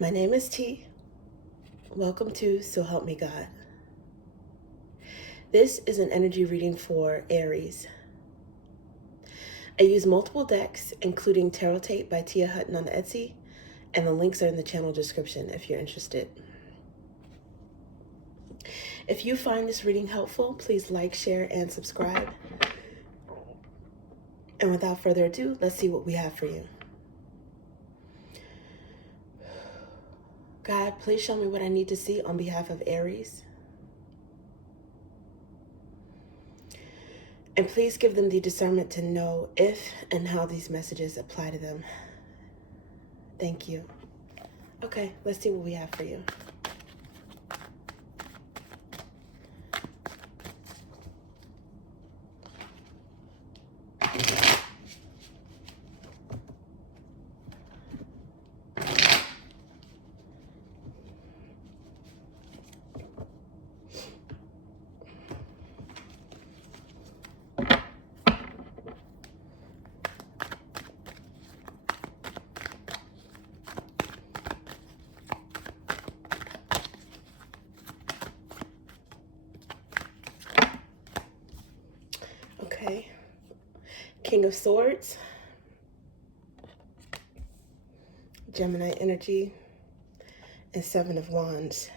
My name is T. Welcome to So Help Me God. This is an energy reading for Aries. I use multiple decks, including Tarot Tape by Tia Hutton on Etsy, and the links are in the channel description if you're interested. If you find this reading helpful, please like, share, and subscribe. And without further ado, let's see what we have for you. God, please show me what I need to see on behalf of Aries. And please give them the discernment to know if and how these messages apply to them. Thank you. Okay, let's see what we have for you. Okay, King of Swords, Gemini energy, and Seven of Wands,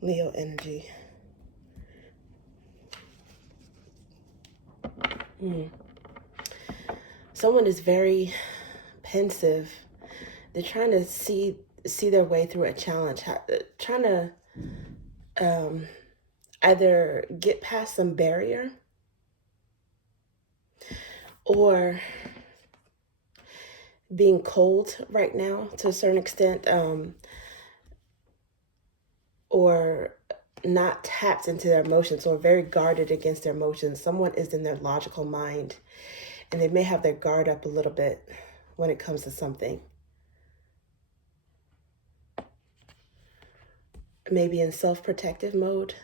Leo energy. Someone is very pensive. They're trying to see their way through a challenge, trying to either get past some barrier or being cold right now to a certain extent, or not tapped into their emotions, or very guarded against their emotions. Someone is in their logical mind and they may have their guard up a little bit when it comes to something. Maybe in self-protective mode.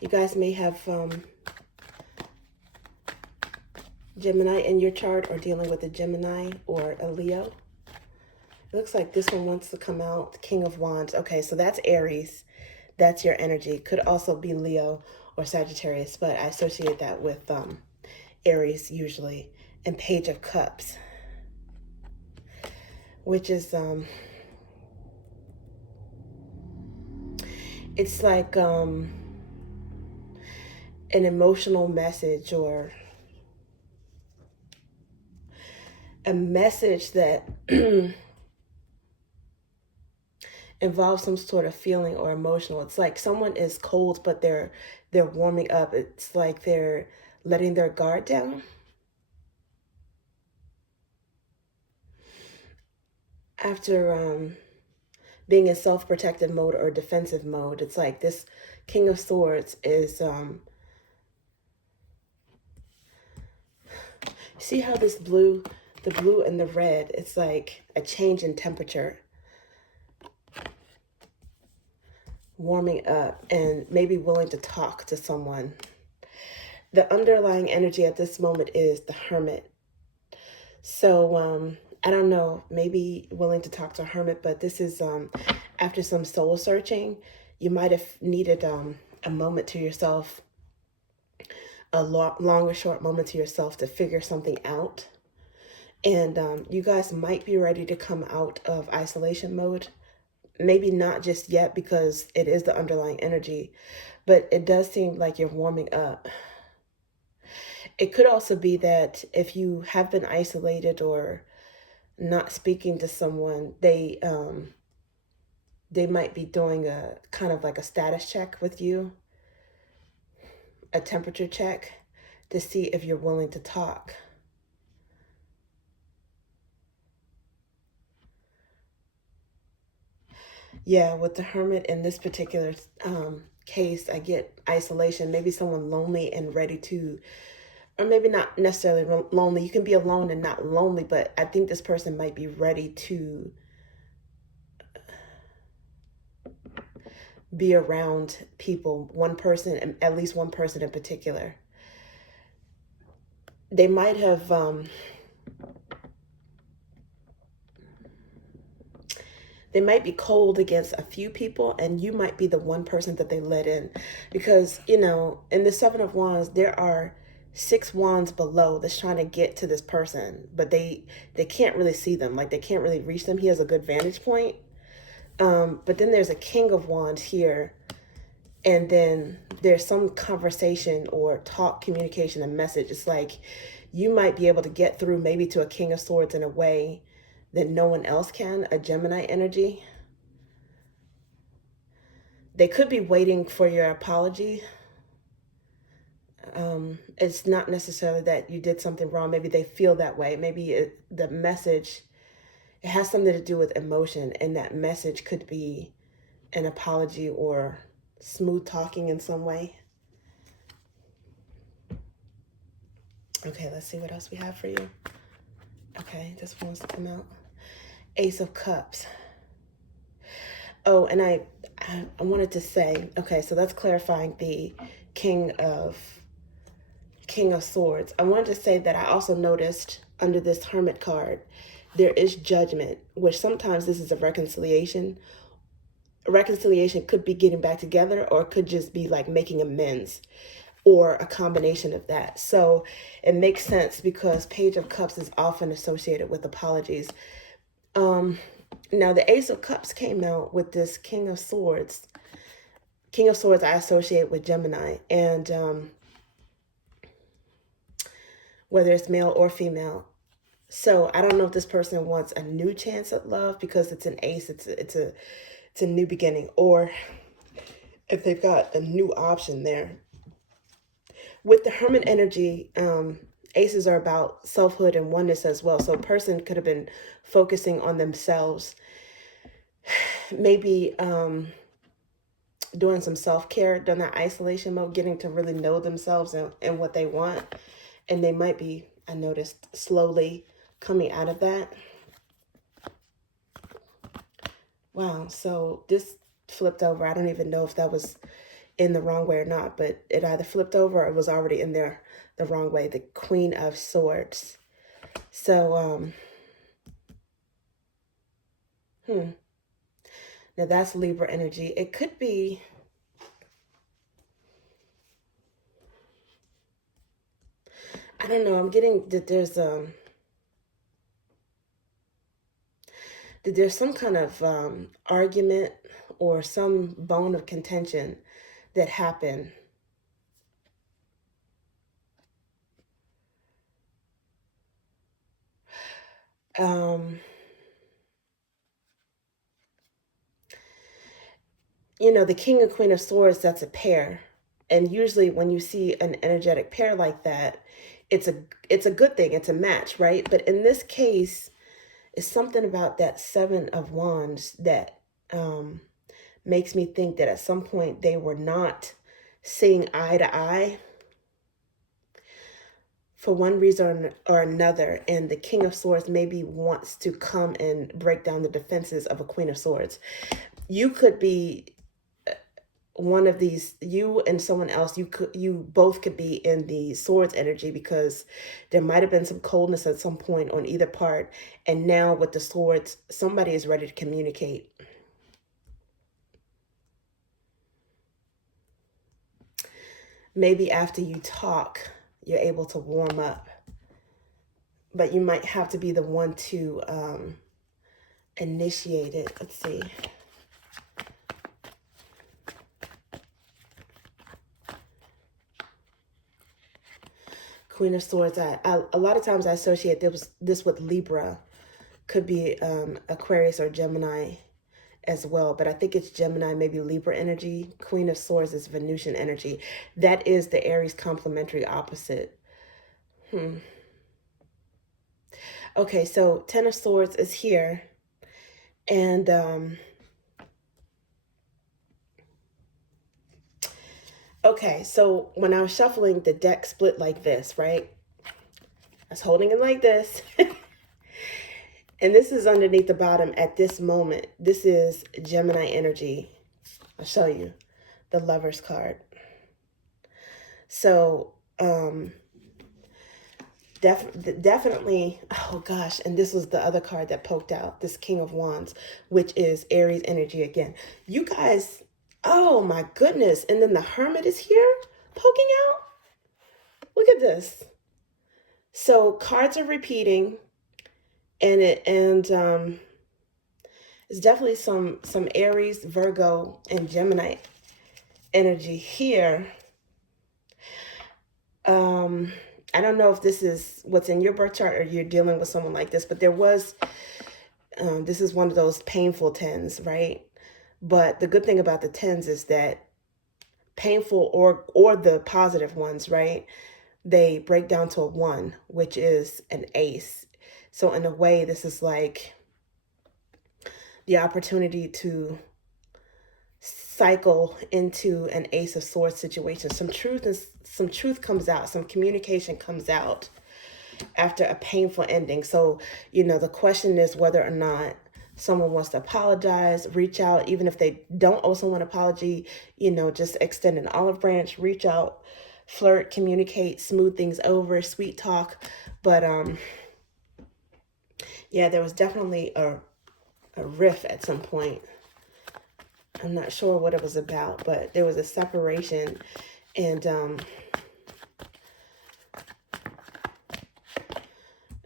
You guys may have Gemini in your chart, or dealing with a Gemini or a Leo. It looks like this one wants to come out, King of Wands. Okay, so that's Aries. That's your energy. Could also be Leo or Sagittarius, but I associate that with Aries usually. And Page of Cups, which is it's like an emotional message, or a message that involves some sort of feeling or emotional. It's like someone is cold, but they're warming up. It's like they're letting their guard down. After being in self-protective mode or defensive mode, it's like this King of Swords is see how this blue, the blue and the red, it's like a change in temperature. Warming up and maybe willing to talk to someone. The underlying energy at this moment is the Hermit. So I don't know, maybe willing to talk to a hermit, but this is after some soul searching. You might have needed a moment to yourself, a long or short moment to yourself to figure something out. And you guys might be ready to come out of isolation mode. Maybe not just yet, because it is the underlying energy, but it does seem like you're warming up. It could also be that if you have been isolated or not speaking to someone, they might be doing a kind of like a status check with you, a temperature check, to see if you're willing to talk. Yeah, with the Hermit in this particular case, I get isolation, maybe someone lonely and ready to, or maybe not necessarily lonely. You can be alone and not lonely, but I think this person might be ready to be around people, one person, at least one person in particular. They might have They might be cold against a few people, and you might be the one person that they let in. Because, you know, in the Seven of Wands, there are 6 wands below that's trying to get to this person, but they can't really see them. Like, they can't really reach them. He has a good vantage point. But then there's a King of Wands here, and then there's some conversation or talk, communication, and message. It's like you might be able to get through maybe to a King of Swords in a way that no one else can, a Gemini energy. They could be waiting for your apology. It's not necessarily that you did something wrong. Maybe they feel that way. Maybe the message, it has something to do with emotion, and that message could be an apology or smooth talking in some way. Okay, let's see what else we have for you. Okay, this one wants to come out. Ace of Cups. Oh, and I wanted to say, okay, so that's clarifying the King of Swords. I wanted to say that I also noticed under this Hermit card, there is judgment, which sometimes this is a reconciliation. A reconciliation could be getting back together, or it could just be like making amends, or a combination of that. So it makes sense because Page of Cups is often associated with apologies. Now the Ace of Cups came out with this King of Swords. King of Swords I associate with Gemini, and whether it's male or female. So I don't know if this person wants a new chance at love because it's an ace, it's a new beginning, or if they've got a new option there. With the Hermit energy, aces are about selfhood and oneness as well. So a person could have been focusing on themselves, maybe doing some self-care, doing that isolation mode, getting to really know themselves and what they want. And they might be, I noticed, slowly coming out of that. Wow, so this flipped over. I don't even know if that was in the wrong way or not, but it either flipped over or it was already in there the wrong way. The Queen of Swords. So, now that's Libra energy. It could be, I don't know, I'm getting that there's some kind of argument or some bone of contention that happened. You know, the King and Queen of Swords, that's a pair. And usually when you see an energetic pair like that, it's a good thing. It's a match, right? But in this case, it's something about that Seven of Wands that makes me think that at some point they were not seeing eye to eye for one reason or another. And the King of Swords maybe wants to come and break down the defenses of a Queen of Swords. You could be one of these, you and someone else, you both could be in the Swords energy, because there might have been some coldness at some point on either part, and now with the Swords, somebody is ready to communicate. Maybe after you talk, you're able to warm up, but you might have to be the one to initiate it. Let's see. Queen of Swords, a lot of times I associate this with Libra. Could be Aquarius or Gemini as well, but I think it's Gemini, maybe Libra energy. Queen of Swords is Venusian energy. That is the Aries complementary opposite. Okay, so Ten of Swords is here, and okay, so when I was shuffling, the deck split like this, right? I was holding it like this. And this is underneath the bottom at this moment. This is Gemini energy. I'll show you the Lover's card. So, Definitely. Oh gosh, and this was the other card that poked out, this King of Wands, which is Aries energy again. You guys, oh my goodness. And then the Hermit is here poking out. Look at this. So cards are repeating, and it's definitely some Aries, Virgo, and Gemini energy here. I don't know if this is what's in your birth chart or you're dealing with someone like this, but there was, this is one of those painful tens, right? But the good thing about the tens is that painful or the positive ones, right? They break down to a 1, which is an ace. So in a way, this is like the opportunity to cycle into an Ace of Swords situation. Some truth comes out, some communication comes out after a painful ending. So, the question is whether or not someone wants to apologize, reach out, even if they don't owe someone an apology, just extend an olive branch, reach out, flirt, communicate, smooth things over, sweet talk. But yeah, there was definitely a rift at some point. I'm not sure what it was about, but there was a separation, and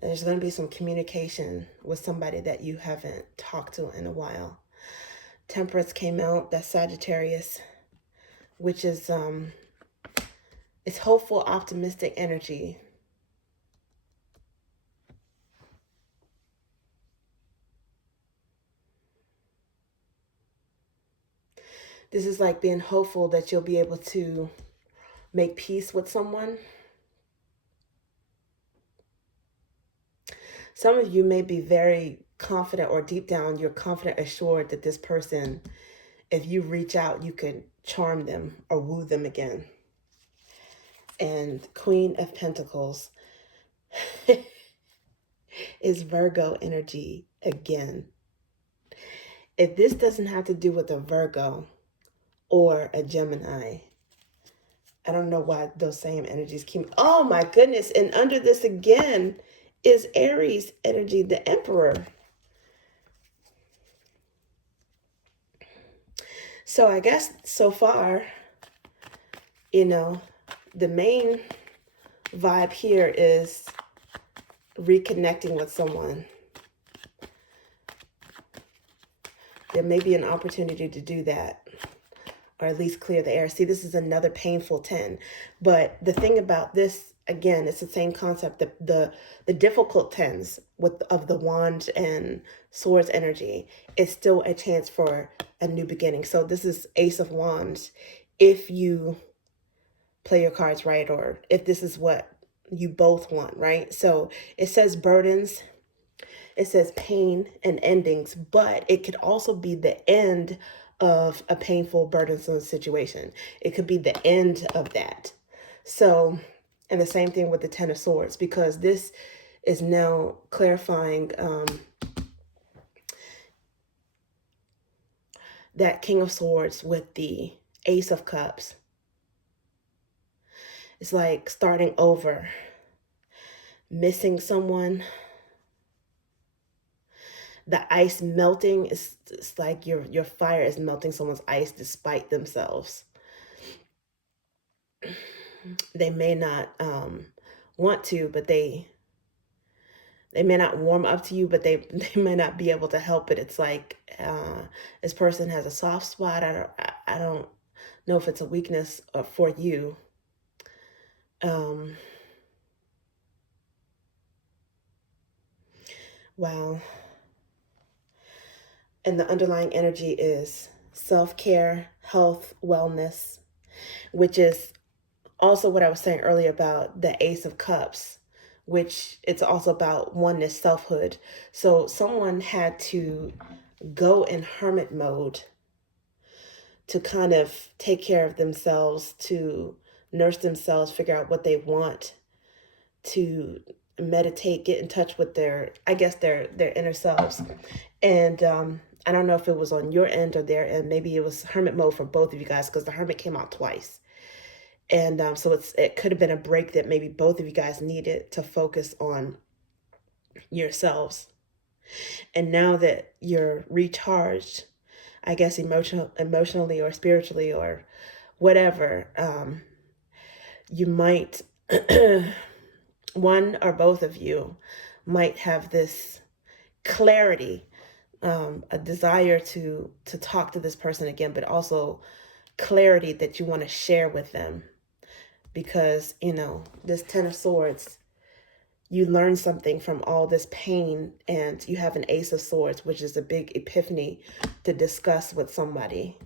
there's going to be some communication with somebody that you haven't talked to in a while. Temperance came out, that's Sagittarius, which is it's hopeful, optimistic energy. This is like being hopeful that you'll be able to make peace with someone. Some of you may be very confident, or deep down you're confident, assured that this person, if you reach out, you can charm them or woo them again. And Queen of Pentacles is Virgo energy again. If this doesn't have to do with a Virgo or a Gemini, I don't know why those same energies keep... Oh my goodness. And under this again is Aries energy, the Emperor. So I guess so far, the main vibe here is reconnecting with someone. There may be an opportunity to do that, or at least clear the air. See, this is another painful 10. But the thing about this, again, it's the same concept. The difficult 10s of the wand and swords energy is still a chance for a new beginning. So this is Ace of Wands if you play your cards right, or if this is what you both want, right? So it says burdens, it says pain and endings, but it could also be the end of a painful, burdensome situation. It could be the end of that. So, and the same thing with the Ten of Swords, because this is now clarifying that King of Swords with the Ace of Cups. It's like starting over, missing someone. The ice melting, it's like your fire is melting someone's ice despite themselves. They may not want to, but they may not warm up to you, but they may not be able to help it. It's like this person has a soft spot. I don't know if it's a weakness for you. Wow. And the underlying energy is self-care, health, wellness, which is also what I was saying earlier about the Ace of Cups, which it's also about oneness, selfhood. So someone had to go in hermit mode to kind of take care of themselves, to nurse themselves, figure out what they want, to meditate, get in touch with their inner selves. And I don't know if it was on your end or their end. Maybe it was hermit mode for both of you guys, because the Hermit came out twice. And so it could have been a break that maybe both of you guys needed to focus on yourselves. And now that you're recharged, I guess emotionally or spiritually or whatever, you might, one or both of you might have this clarity, a desire to talk to this person again, but also clarity that you want to share with them. Because, this Ten of Swords, you learn something from all this pain, and you have an Ace of Swords, which is a big epiphany to discuss with somebody.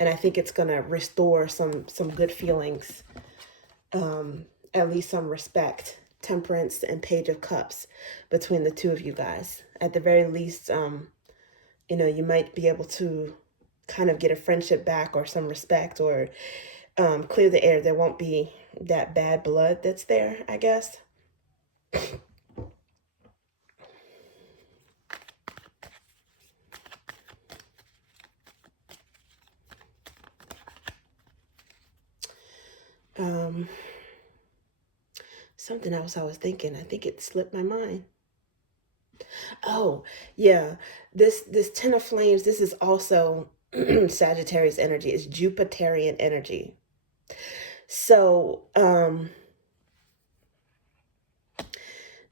And I think it's going to restore some good feelings, at least some respect, Temperance and Page of Cups between the two of you guys. At the very least, you might be able to kind of get a friendship back or some respect, or clear the air. There won't be that bad blood that's there, I guess. Something else I was thinking. I think it slipped my mind. Oh, yeah. This Ten of Flames, this is also Sagittarius energy. It's Jupiterian energy. So,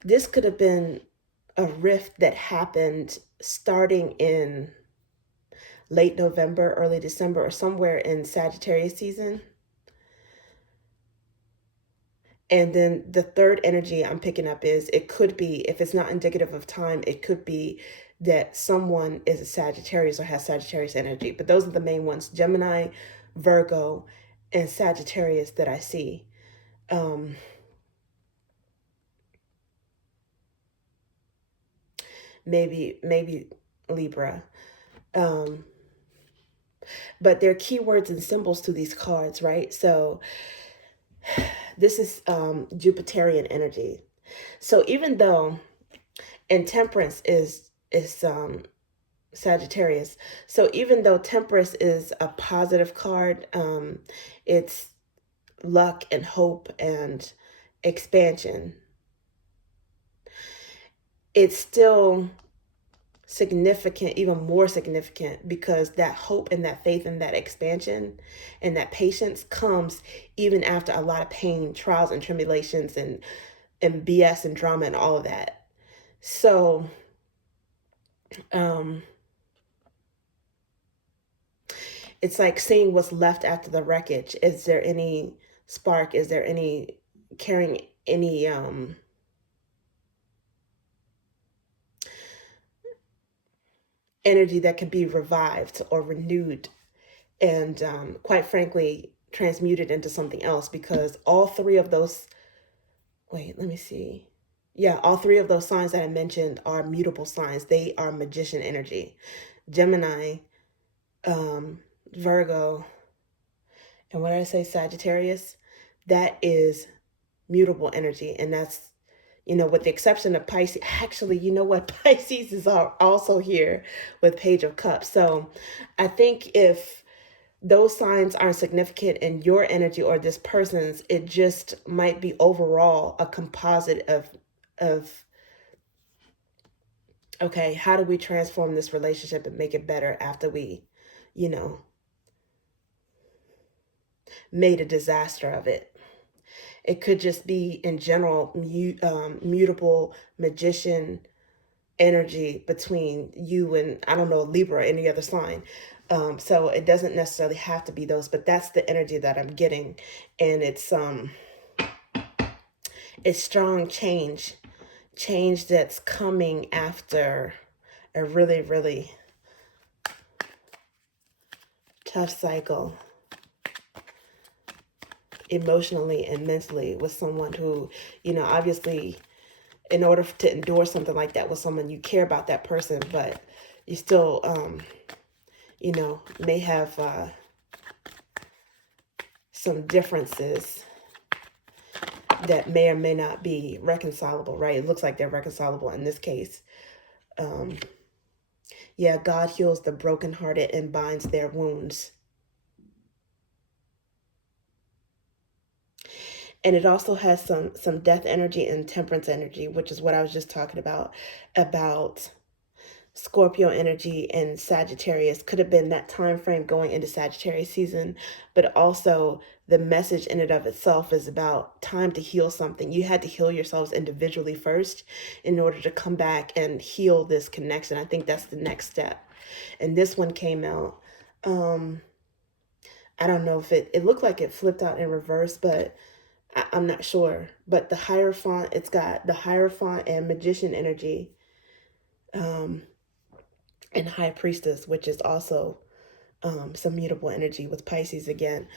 this could have been a rift that happened starting in late November, early December, or somewhere in Sagittarius season. And then the third energy I'm picking up is, it could be, if it's not indicative of time, it could be that someone is a Sagittarius or has Sagittarius energy. But those are the main ones: Gemini, Virgo, and Sagittarius that I see. Maybe Libra. But there are keywords and symbols to these cards, right? So this is Jupiterian energy. So even though, and Temperance is Sagittarius. So even though Temperance is a positive card, it's luck and hope and expansion, it's still significant, even more significant, because that hope and that faith and that expansion and that patience comes even after a lot of pain, trials and tribulations, and BS and drama and all of that. So it's like seeing what's left after the wreckage. Is there any spark? Is there any carrying any energy that can be revived or renewed, and quite frankly transmuted into something else? Because all three of those, wait, let me see. Yeah, all three of those signs that I mentioned are mutable signs. They are magician energy. Gemini, Virgo, and what did I say, Sagittarius? That is mutable energy. And that's, with the exception of Pisces. Actually, you know what? Pisces is also here with Page of Cups. So I think if those signs aren't significant in your energy or this person's, it just might be overall a composite of okay, how do we transform this relationship and make it better after we, made a disaster of it? It could just be in general mutable magician energy between you and, I don't know, Libra or any other sign. So it doesn't necessarily have to be those, but that's the energy that I'm getting. And it's strong change that's coming after a really, really tough cycle emotionally and mentally with someone who, obviously, in order to endure something like that with someone, you care about that person, but you still, may have some differences that may or may not be reconcilable, right? It looks like they're reconcilable in this case. Yeah, God heals the brokenhearted and binds their wounds. And it also has some death energy and temperance energy, which is what I was just talking about Scorpio energy and Sagittarius. Could have been that time frame going into Sagittarius season, but also the message in and of itself is about time to heal something. You had to heal yourselves individually first in order to come back and heal this connection. I think that's the next step. And this one came out. I don't know if it looked like it flipped out in reverse, but I'm not sure. But the Hierophant, it's got the Hierophant and Magician energy. And High Priestess, which is also some mutable energy with Pisces again.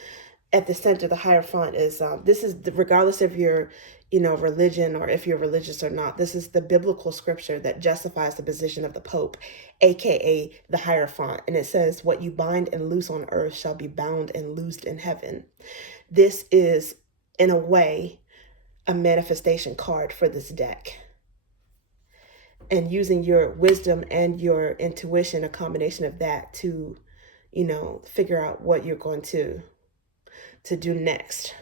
At the center, the Hierophant is, this is, regardless of your, religion or if you're religious or not, this is the biblical scripture that justifies the position of the Pope, aka the Hierophant. And it says, what you bind and loose on earth shall be bound and loosed in heaven. This is, in a way, a manifestation card for this deck. And using your wisdom and your intuition, a combination of that to, figure out what you're going to do next.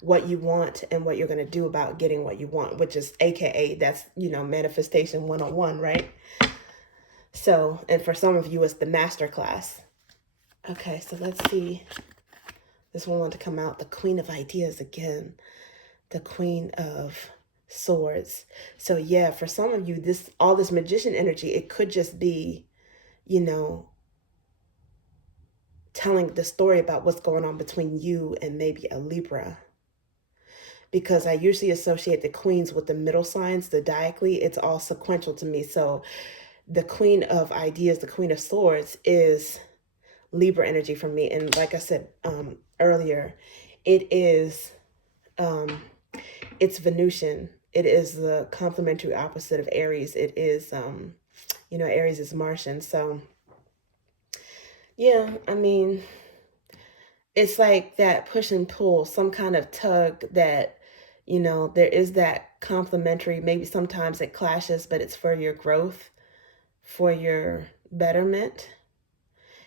What you want and what you're going to do about getting what you want, which is AKA that's, manifestation 101, right? So, and for some of you, it's the master class. Okay, so let's see. This one wanted to come out, the Queen of Ideas again. The Queen of Swords. So yeah, for some of you, all this magician energy, it could just be, telling the story about what's going on between you and maybe a Libra. Because I usually associate the queens with the middle signs, zodiacally, it's all sequential to me. So the Queen of Ideas, the Queen of Swords is Libra energy for me. And like I said earlier, it is, it's Venusian. It is the complementary opposite of Aries. It is, Aries is Martian. So yeah, I mean, it's like that push and pull, some kind of tug that, there is that complementary, maybe sometimes it clashes, but it's for your growth, for your betterment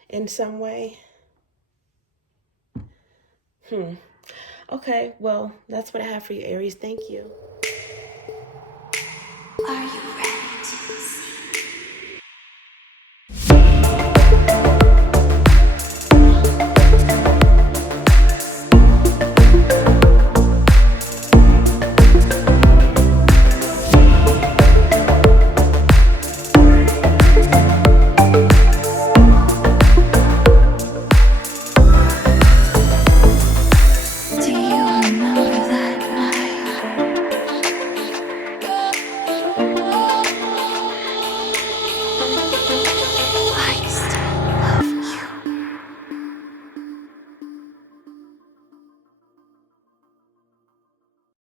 in some way. Okay, well, that's what I have for you, Aries. Thank you.